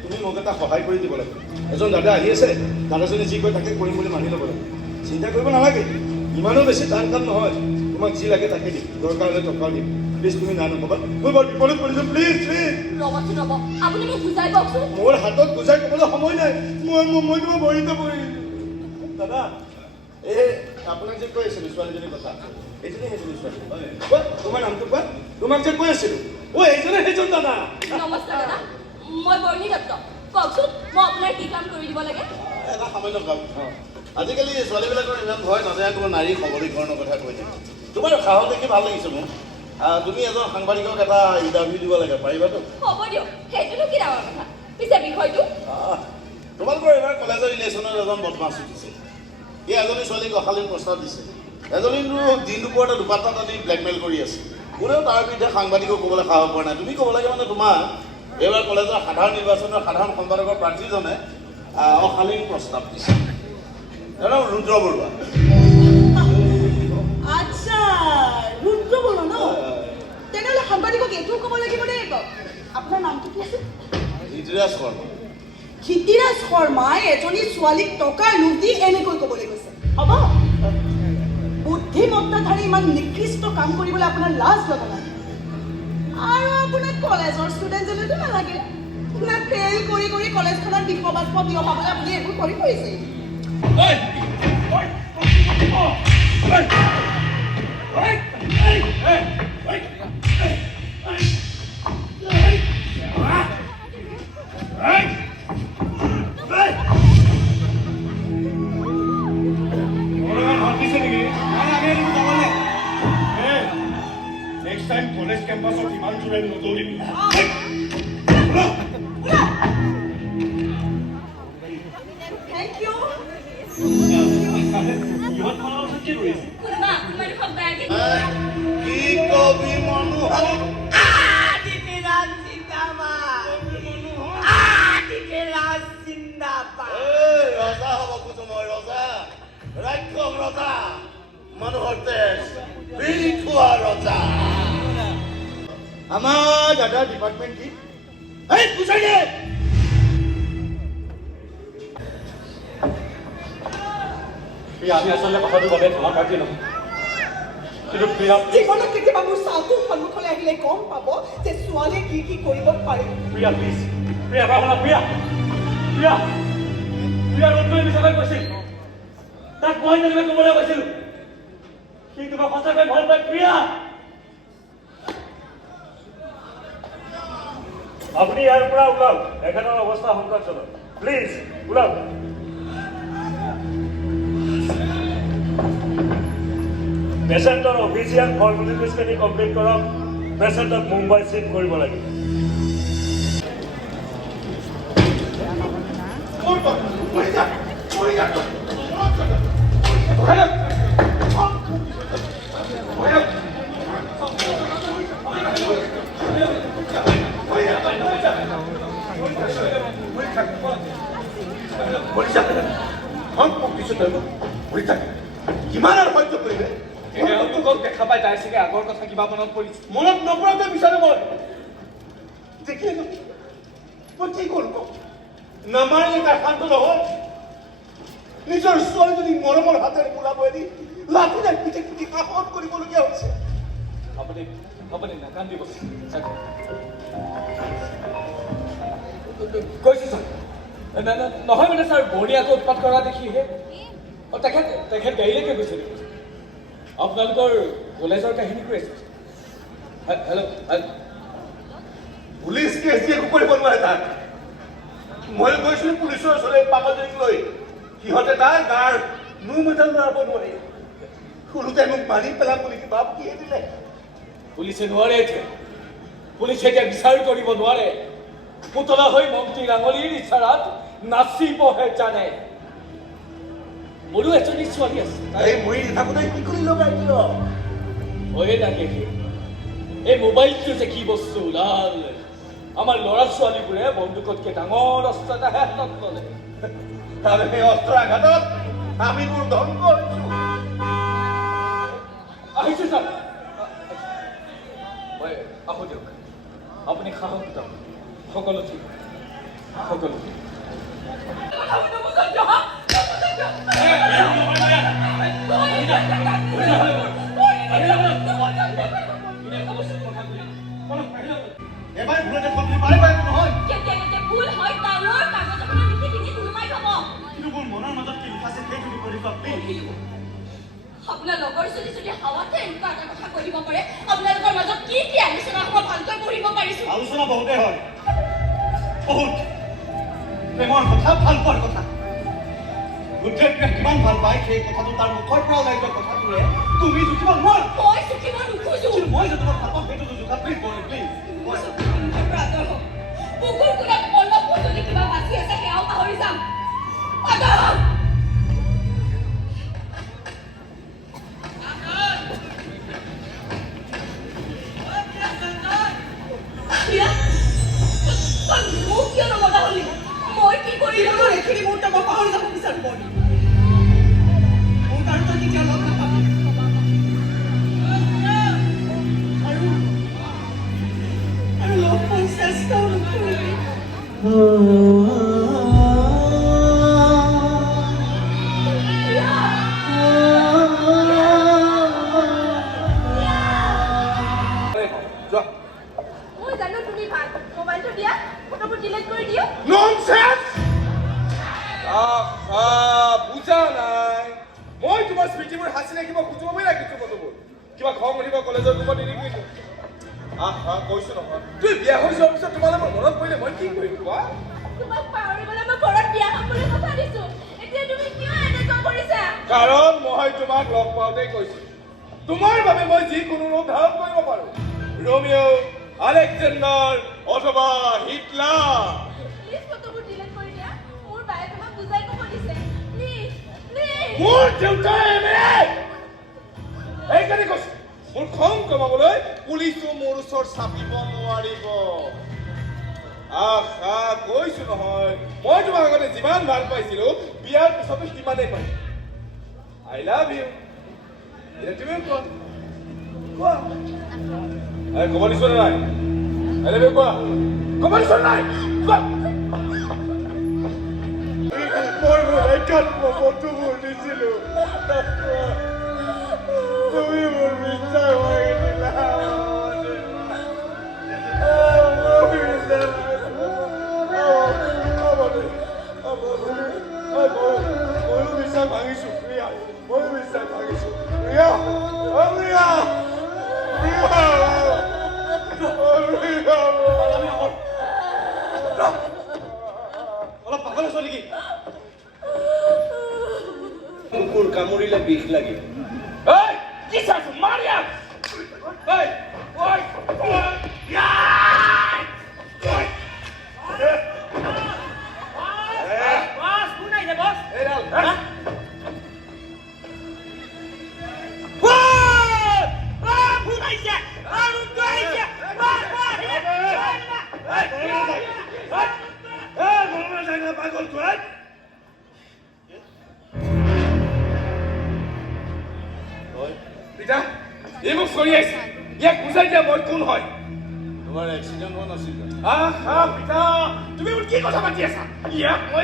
তুমি মোক এটা সহায় কৰি দিব লাগে এজন দাদা আহি আছে দাদাজনে যি কয় তাকে কৰিম বুলি মানি ল'ব লাগে চিন্তা কৰিব নালাগে ইমানো বেছি টান কাম নহয় তোমাক যি লাগে তাকে দিম দৰকাৰ হ'লে টকা দিম প্লিজ তুমি না নক'বা মই বৰ বিপদত পৰিছোঁ প্লিজ প্লিজ ৰ'ব আপুনি মোক বুজাই কওকচোন মোৰ হাতত বুজাই ক'বলৈ সময় নাই মই তোমাৰ বৰিতে পৰি দাদা এই আপোনাক যে কৈ আছিলোঁ ছোৱালীজনীৰ কথা এইজনী সেইজনী ছোৱালী কোৱা তোমাৰ নামটো কোৱা তোমাক যে কৈ আছিলোঁ এইজনে সেইজন দাদা নমস্কাৰ দাদা মই বৰ্ণী দত্ত কওকচোন মই আপোনাৰ কি কাম কৰি দিব লাগে এটা সামান্য কাম আজিকালি ছোৱালীবিলাকৰ ইমান ভয় নাযায় কোনো নাৰী সবলীকৰণৰ কথা কৈ থাকে তোমাৰ সাহস দেখি ভাল লাগিছে মোক তুমি এজন সাংবাদিকক এটা ইণ্টাৰভিউ দিব লাগে পাৰিবাতো হ'ব দিয়ক সেইটোনো কি ডাঙৰ কথা পিছে বিষয়টো তোমালোকৰ এবাৰ কলেজৰ ইলেকশ্যনত এজন বদমাছ উঠিছে এই এজনী ছোৱালীক অশালীন প্ৰস্তাৱ দিছে এজনীনো দিন দুপৰতে দুপাত্তাত আনি ব্লেকমেইল কৰি আছে কোনেও তাৰ বিৰুদ্ধে সাংবাদিকক ক'বলৈ সাহস কৰা নাই তুমি ক'ব লাগে মানে তোমাৰ এইবাৰ কলেজৰ সাধাৰণ নিৰ্বাচনৰ সাধাৰণ সম্পাদকৰ প্ৰাৰ্থীজনে অশালীন প্ৰস্তাৱ দিছে ৰুদ্ৰ বৰুৱা আচ্ছা ৰুদ্ৰ বৰুৱা ন তেনেহ'লে সাংবাদিকক এইটোও ক'ব লাগিব দেই আপোনাৰ নামটো কি আছিল ধৃতিৰাজ শৰ্মা ধৃতিৰাজ শৰ্মাই এজনী ছোৱালীক টকাৰ লোভ দি এনেকৈ ক'বলৈ গৈছে হ'ব বুদ্ধিমত্তাধাৰী ইমান নিকৃষ্ট কাম কৰিবলৈ আপোনাৰ লাজ লগা নাই আৰু আপোনাক কলেজৰ ষ্টুডেণ্ট যেনেতো নালাগে না ফেইল কৰি কৰি কলেজখনত বিশ্ববাস্প বিয়পাবলৈ আপুনি এইবোৰ কৰি ফুৰিছে Next time, college campus of Hangul and Udalguri. Thank you. You want to know what it is? কোনোবা তোমাৰ এখন বেগ কি কবি মনোহৰ ধৃতিৰাজ জিন্দাবাদ ধৃতিৰাজ জিন্দাবাদ ৰজা হ'ব খোজো মই ৰজা ৰাক্ষস ৰজা মানুহৰ তেজ বিৰি খোৱা ৰজা আমাৰ দাদাৰ ডিপাৰ্টমেণ্ট কি এই বুজাই দে আমি আচলতে কথাটোৰ বাবে তোমাৰ পাৰ্টি নহয় কিন্তু জীৱনত কেতিয়াবা মোৰ চাউটো সন্মুখলৈ আহিলে গম পাব যে ছোৱালীয়ে কি কি কৰিব পাৰে প্ৰিয়া প্লিজ প্ৰিয়া শুনা প্ৰিয়া প্ৰিয়া প্ৰিয়া ৰ'দটোৱে মিছাকৈ কৈছিল তাক মই তেনেকৈ ক'বলৈ কৈছিলোঁ সি তোমাক সঁচাকৈ ভাল পায় প্ৰিয়া আপুনি ইয়াৰ পৰা ওলাওক এখেতৰ অৱস্থা সংকটজনক প্লিজ ওলাওক পেচেণ্টৰ অফিচিয়েল ফৰ্মেলিটিজখিনি কমপ্লিট কৰক পেচেণ্টক মুম্বাই চিফ্ট কৰিব লাগিব কিমান আৰু সহ্য কৰিলে দেখা পাই তাই চাগে আগৰ কথা কিবা মনত পৰিছে মনত নপৰাকৈ বিচাৰো মই দেখিলে মই কি কৰিব নামাৰিলে তাৰ শান্ত নহয় নিজৰ ছোৱালীজনী মৰমৰ হাতেৰে মোলাবই দি লাঠি নাই পিঠে পিঠি শাসন কৰিবলগীয়া হৈছে আপুনি নাকান্দিব কৈছোঁ ছাৰ নহয় মানে ছাৰ বৰ্ণীয়াকৈ উৎপাত কৰা দেখিহে তেখেত গাড়ীলৈকে গৈছে আপোনালোকৰ কলেজৰ কাহিনী কৈ আছে হেল্ল' পুলিচ কেছ দিয়ে একো কৰিব নোৱাৰে তাক মই গৈছিলোঁ পুলিচৰ ওচৰলৈ পাগলজনীক লৈ সিহঁতে তাৰ গাৰ নোম এডাল লৰাব নোৱাৰে সৰুতে মোক মাৰি পেলাম বুলি কিবা কিয়ে দিলে পুলিচে নোৱাৰে এতিয়া পুলিচে এতিয়া বিচাৰ কৰিব নোৱাৰে পুতলা হৈ মন্ত্ৰীৰ আঙুলিৰ ইচাৰাত নাচিবহে জানে মোৰো এজনী ছোৱালী আছে এই মৰি থাকোঁতে কি কৰি লগাই দিয় হয়ে লাগে এই মোবাইলটো যে কি বস্তু ওলাল আমাৰ ল'ৰা ছোৱালীবোৰে বন্দুকতকে ডাঙৰ অস্ত্ৰ এটা হাতত ল'লে আৰু সেই অস্ত্ৰৰ আঘাতত আমি মোৰ ধ্বংস হৈছোঁ আহিছোঁ ছাৰ মই আহোঁ দিয়ক আপুনি সাহস দিয়ক সকলো ঠিক সকলো ঠিক এবাৰ ভুলতে ফোনটো মাৰি পাৰিব নহয় কেতিয়া কেতিয়া ভুল হয় তালৰ কাগজ এখন লিখি পিনি নুমাই থব কিন্তু মোৰ মনৰ মাজত কি লিখা আছে সেইটো কৰিব প্লিজ আপোনাৰ লগৰ ছোৱালী যদি হাৱাতে এনেকুৱা এটা কথা কৈ দিব পাৰে আপোনালোকৰ মাজত কি কি আলোচনা হ'ব ভালকৈ পঢ়িব পাৰিছোঁ আলোচনা বহুতে হয় বহুত প্ৰেমৰ কথা ভাল পোৱাৰ কথা বুদ্ধেৱে কিমান ভাল পায় সেই কথাটো তাৰ মুখৰ পৰা ওলাই যোৱা কথাটোৰে তুমি জুখিব নোৱাৰা মই চুকিব নোখোজো মই যে তোমাক ভাল পাওঁ সেইটো জোখা প্লিজ প্লিজ বুকুৰ কোলাত অলপ যদি কিবা বাচি আছে সেয়াও পাহৰি যাম মোক কিয় নমতা হলি মই কি কৰিলো এইখিনি মুহূৰ্ত মই পাহৰি যাব বিচাৰোঁ মোক আৰু তই কেতিয়াও লগ নাপাবি আৰু লগ পোৱাৰ চেষ্টাও নকৰিবি মই জানো তুমি ভাল মোবাইলটো দিয়া ফটোবোৰ ডিলিট কৰি দিওঁ ননসেন্স বুজা নাই মই তোমাৰ স্মৃতিবোৰ সাঁচি ৰাখিব খুজিব ৰাখিছোঁ ফটোবোৰ কিবা খং উঠিব কলেজৰ গ্ৰুপত ডিলিট কৰি দিওঁ কৈছো নহয় তুমি বিয়া হৈ যোৱাৰ পিছত তোমালোকৰ মনত পৰিলে মই কি কৰিম কোৱা তোমাক পাহৰিবলৈ মই ঘৰত বিয়া খাম বুলি কথা দিছোঁ এতিয়া তুমি কিয় এনেকুৱা কৰিছা কাৰণ মই তোমাক লগ পাওঁতেই কৈছো তোমাৰ বাবে মই যিকোনো ৰূপ ধাৰণ কৰিব পাৰোঁ ৰোমিঅ' আলেকজেণ্ডাৰ অথবা হিটলাৰ প্লিজ ফটোবোৰ ডিলিট কৰি দিয়া মোৰ বায়ে তোমাক বুজাই ক'ব দিছে প্লিজ প্লিজ মোৰ দেউতাই এইকাৰণে কৈছো মোৰ খং কমাবলৈ পুলিচো মোৰ ওচৰত চাপিব নোৱাৰিব কৈছো নহয় মই তোমাক আগতে যিমান ভাল পাইছিলো বিয়াৰ পিছতো সিমানেই পাইছো আই লাভ ইউ এতিয়া তুমিও কোৱা ক'ব দিছো নাই আই লাভ ইউ কোৱা ক'ব দিছো নাই কোৱা মই মোৰ ফটোবোৰ দিছিলো তুমি মোৰ বিশ্বাস ভাঙি দিলা ময়ো বিশ্বাস ভাঙিছো প্ৰিয়া ময়ো বিশ্বাস ভাঙিছো প্ৰিয়া অলপ পাগল আছ নেকি কুকুৰ কামুৰিলে বিষ লাগে Jesus, Maria! Hey! Oi! Boss, who nahi hai boss? Hey, Ral! Who nahi hai? পাগল তোৰাই পিতা এই মোক চলি আহিছে ইয়াক বুজাই দিয়া মই কোন হয় তোমাৰ এক্সিডেণ্ট হোৱা নাছিল পিতা তুমি মোৰ কি কথা পাতি আছা ইয়াক মই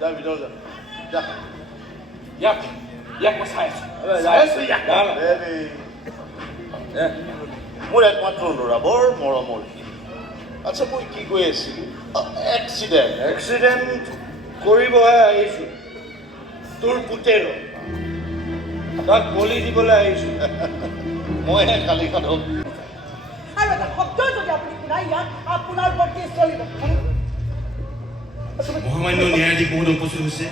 যা ভিতৰত যা ইয়াক মই চাই আছো ইয়াক মোৰ একমাত্ৰ ল'ৰা বৰ মৰমৰ আচ্ছা মই কি কৈ আছিলোঁ এক্সিডেণ্ট এক্সিডেণ্ট কৰিবহে আহিছোঁ তোৰ পুতেৰ তাক বলি দিবলৈ আহিছোঁ মইহে কালি সাধু আৰু এটা শব্দ যদি আপুনি শুনাই ইয়াত আপোনাৰ ওপৰত কেছ চলিব মহামান্য ন্যায়াধীশ মহোদয় উপস্থিত হৈছে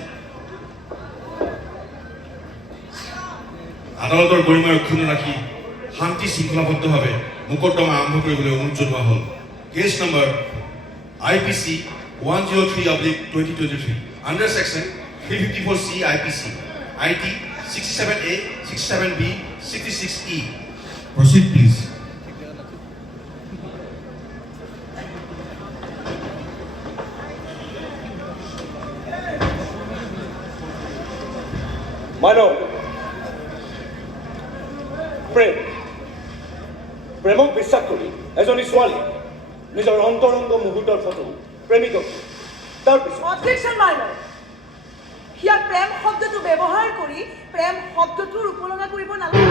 আদালতৰ গৰিমা অক্ষুণ্ণ ৰাখি শান্তি শৃংখলাবদ্ধভাৱে মোকদ্দমা আৰম্ভ কৰিবলৈ অনুৰোধ জনোৱা হ'ল cash number IPC 103/2023 under section 354C IPC IT 67A 67B 66E proceed please মানৱ প্ৰেমক বিশ্বাস কৰি এজনী ছোৱালী নিজৰ অন্তৰংগ মুহূৰ্তৰ ফটো প্ৰেমিকক তাৰপিছত অবজেকশ্যন মাইনৰ ইয়াত প্ৰেম শব্দটো ব্যৱহাৰ কৰি প্ৰেম শব্দটোৰ উপলঙা কৰিব নালাগে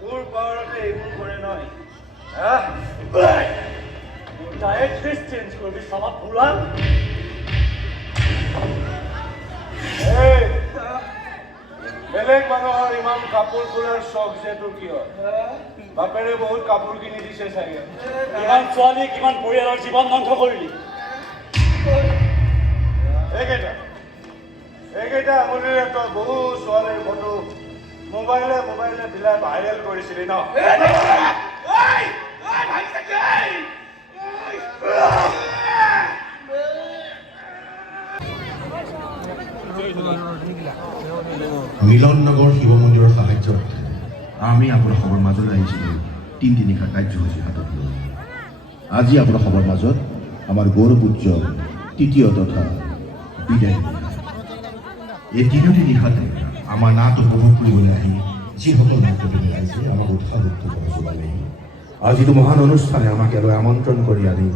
তোৰ পাৱাৰতে এইবোৰ কৰে নহয় এটলিষ্ট চেঞ্জ কৰিবি চাবা ফুলা বেলেগ মানুহৰ ইমান কাপোৰ ফুলাৰ চখ যে তোৰ কিয় বাপেৰে বহুত কাপোৰ কিনি দিছে চাগে কিমান ছোৱালী কিমান পৰিয়ালৰ জীৱন ধ্বংস কৰিলি এইকেইটা আঙুলিৰে তই বহু ছোৱালীৰ ফটো মোবাইলে দিলাই ভাইৰেল কৰিছিলি ন মিলন নগৰ শিৱ মন্দিৰৰ সাহায্যত আমি আপোনাৰ সবৰ মাজলৈ আহিছিলোঁ তিনিদিনীয়া কাৰ্যসূচী হাতত লৈ আজি আপোনাৰ সবৰ মাজত আমাৰ গৌৰৱপূজ্য তৃতীয় তথা বিদায় এই তিনিওটি নিশাতে আমাৰ নাট উপভোগ কৰিবলৈ আহি যিসকল নাট্যপ্ৰেমী ৰাইজে আমাক উৎসাহিত কৰা যোগালেহি আজিতো মহান অনুষ্ঠানে আমাক ইয়ালৈ আমন্ত্ৰণ কৰি আনি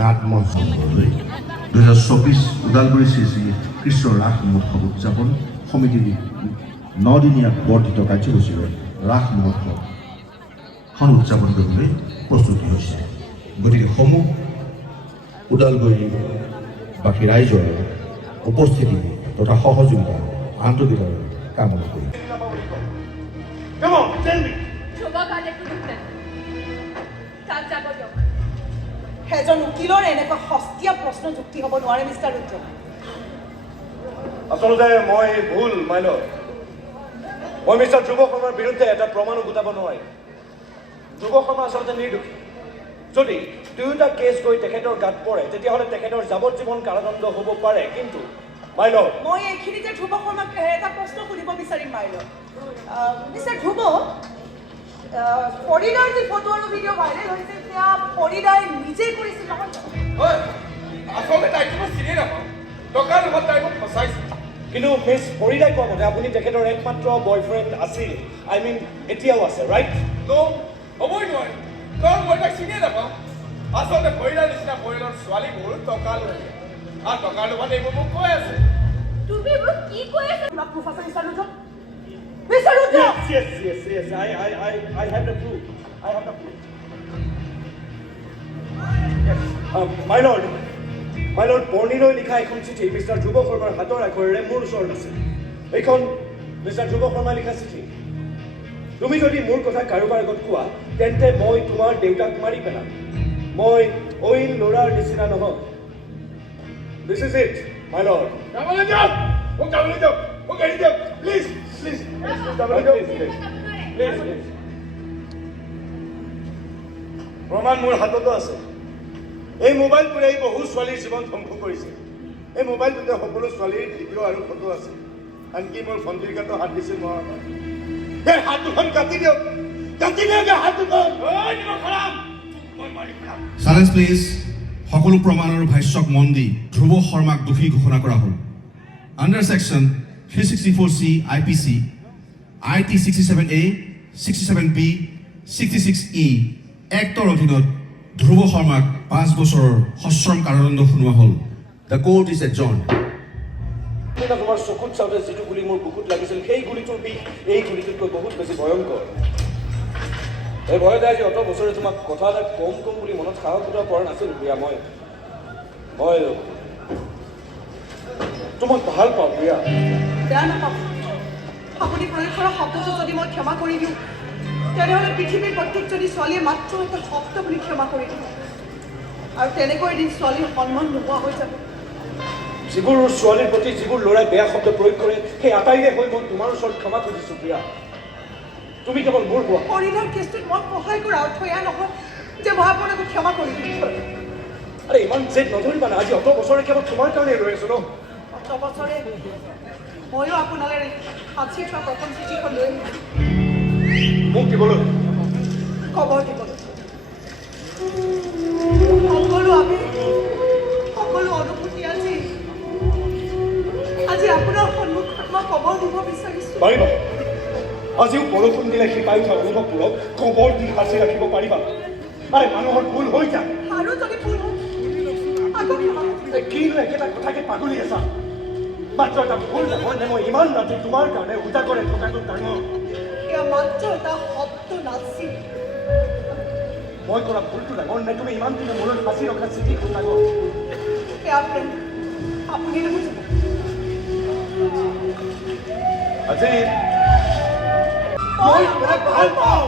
নাট মঞ্চলৈ 2024 ওদালগুৰি শ্ৰী শ্ৰী কৃষ্ণ ৰাস মহোৎসৱ উদযাপন সমিতিৰ 9 দিনীয়া বৰ্ধিত কাৰ্যসূচীৰে ৰাস মহোৎসৱখন উদযাপন কৰিবলৈ প্ৰস্তুতি হৈছে গতিকে সমূহ ওদালগুৰিবাসী ৰাইজৰ উপস্থিতি তথা সহযোগিতা আন্তৰিকতাৰে কামনা কৰিম এজন উকিলৰ এনেকুৱা সস্তীয়া প্ৰশ্ন যুক্তি হ'ব নোৱাৰে মিষ্টাৰ ৰুদ্ৰ আচলতে মই ভুল মাইলৰ মই মিষ্টাৰ ধ্ৰুৱ শৰ্মাৰ বিৰুদ্ধে এটা প্ৰমাণো গোটাব নোৱাৰিম ধ্ৰুৱ শৰ্মা আচলতে নিৰ্দোষী যদি দুয়োটা কেছ গৈ তেখেতৰ গাত পৰে তেতিয়াহ'লে তেখেতৰ যাৱজ্জীৱন কাৰাদণ্ড হ'ব পাৰে কিন্তু মাইলৰ মই এইখিনিতে ধ্ৰুৱ শৰ্মাক এটা প্ৰশ্ন সুধিব বিচাৰিম মাইলৰ মিষ্টাৰ ধ্ৰুৱ পৰিদাৰ যি ফটো আৰু ভিডিঅ' ভাইৰেল হৈছে সেয়া পৰিদাই নিজেই কৰিছিল নহয় আচলতে তাইক মই চিনি নাপাওঁ টকাৰ লগত তাই মোক ফচাইছে কিন্তু মিছ পৰিদাই কোৱা মতে আপুনি তেখেতৰ একমাত্ৰ বয়ফ্ৰেণ্ড আছিল আই মিন এতিয়াও আছে ৰাইট হ'বই নোৱাৰে কাৰণ মই তাইক চিনিয়ে নাপাওঁ আচলতে পৰিয়ালৰ নিচিনা পৰিয়ালৰ ছোৱালীবোৰ টকা লৈ আৰু টকাৰ লগত এইবোৰ মোক কৈ আছে তুমি মোক কি কৈ আছা কিবা proof আছে mister Rudra mister Rudra Yes. I have the proof. Yes. My lord, বৰ্ণিলৈ লিখা এখন চিঠি মিষ্টাৰ ধ্ৰুৱ শৰ্মাৰ হাতৰ আখৰেৰে মোৰ ওচৰত আছে এইখন মিষ্টাৰ ধ্ৰুৱ শৰ্মাই লিখা চিঠি তুমি যদি মোৰ কথা কাৰোবাৰ আগত কোৱা তেন্তে মই তোমাৰ দেউতাক মাৰি পেলাম মই অইন ল'ৰাৰ নিচিনা নহয় This is it, my lord. যাবলৈ দিয়ক মোক যাবলৈ দিয়ক মোক এৰি দিয়ক প্লিজ যাবলৈ দিয়ক, please. প্ৰমাণ মোৰ হাততো আছে এই মোবাইলটোৰে বহু ছোৱালীৰ জীৱন ধ্বংস কৰিছে এই মোবাইলটোতে সকলো ছোৱালীৰ ভিডিঅ' আৰু ফটো আছে আনকি মোৰ ভণ্টিৰ গাতো হাত দিছিল মই এই হাত দুখন কাটি দিয়ক হাত দুখন Silence please সকলো প্ৰমাণ আৰু ভাষ্যক মন দি ধ্ৰুৱ শৰ্মাক দোষী ঘোষণা কৰা হ'ল under section 364C IPC IT 67A 67B 66E actor অধীনত ধ্ৰুৱ শৰ্মাক 5 বছৰৰ সশ্ৰম কাৰাদণ্ড শুনোৱা হ'ল দ্য কোৰ্ট ইজ এডজৰ্ণ্ড তোমাৰ চকুত চাওঁতে যিটো গুলি মোৰ বুকুত লাগিছিল সেই গুলিটোৰ বিষ এই গুলিটোতকৈ বহুত বেছি ভয়ংকৰ এই ভয়তে আজি অত বছৰে তোমাক কথা এটা কম বুলি মনত সাহস গোটাব পৰা নাছিল প্ৰিয়া মই তোমাক ভাল পাওঁ প্ৰিয়া বেয়া নাপাব আপুনি প্ৰয়োগ কৰা শব্দটো যদি মই ক্ষমা কৰি দিওঁ তেনেহ'লে পৃথিৱীৰ প্ৰত্যেকজনী ছোৱালীয়ে মাত্ৰ এটা শব্দ বুলি ক্ষমা কৰি দিব আৰু তেনেকৈ এদিন ছোৱালীৰ সন্মান নোহোৱা হৈ যাব যিবোৰ ছোৱালীৰ প্ৰতি যিবোৰ ল'ৰাই বেয়া শব্দ প্ৰয়োগ কৰে সেই আটাইৰে হৈ মই তোমাৰ ওচৰত ক্ষমা খুজিছোঁ প্ৰিয়া তুমি কেৱল মোৰ কোৱা হৰিণৰ কেছটোত মই সহায় কৰা অৰ্থ এয়া নহয় যে মই আপোনাক ক্ষমা কৰি দিম আৰে ইমান জেদ নধৰিবা না আজি অত বছৰে কেৱল তোমাৰ কাৰণে ৰৈ আছো ন অত বছৰে ময়ো আপোনালৈ সাঁচি থোৱা প্ৰথম চিঠিখন লৈ মোক দিবলৈ খবৰ দিবলৈ সকলো আমি সকলো অনুভূতি আজি আপোনাৰ সন্মুখত মই খবৰ দিব বিচাৰিছোঁ পাৰিবা আজিও বৰষুণ দিলে শিপাই উঠা অনুভৱবোৰক খবৰ দি সাঁচি ৰাখিব পাৰিবা আৰে মানুহৰ ভুল হৈ যায় আৰু যদি ভুল হয় আকৌ কিনো একেটা কথাকে পাগলি আছা মাত্ৰ এটা ভুল নহয় নে মই ইমান ৰাতি তোমাৰ কাৰণে উজাগৰে থকাটো ডাঙৰ এয়া মাত্ৰ এটা শব্দ নাছিল মই কৰা ভুলটো ডাঙৰ নে তুমি ইমান দিনে মনত সাঁচি ৰখা চিঠিখন ডাঙৰ এয়া প্ৰেম আপুনি নুবুজিব আজি মই ভাল পাওঁ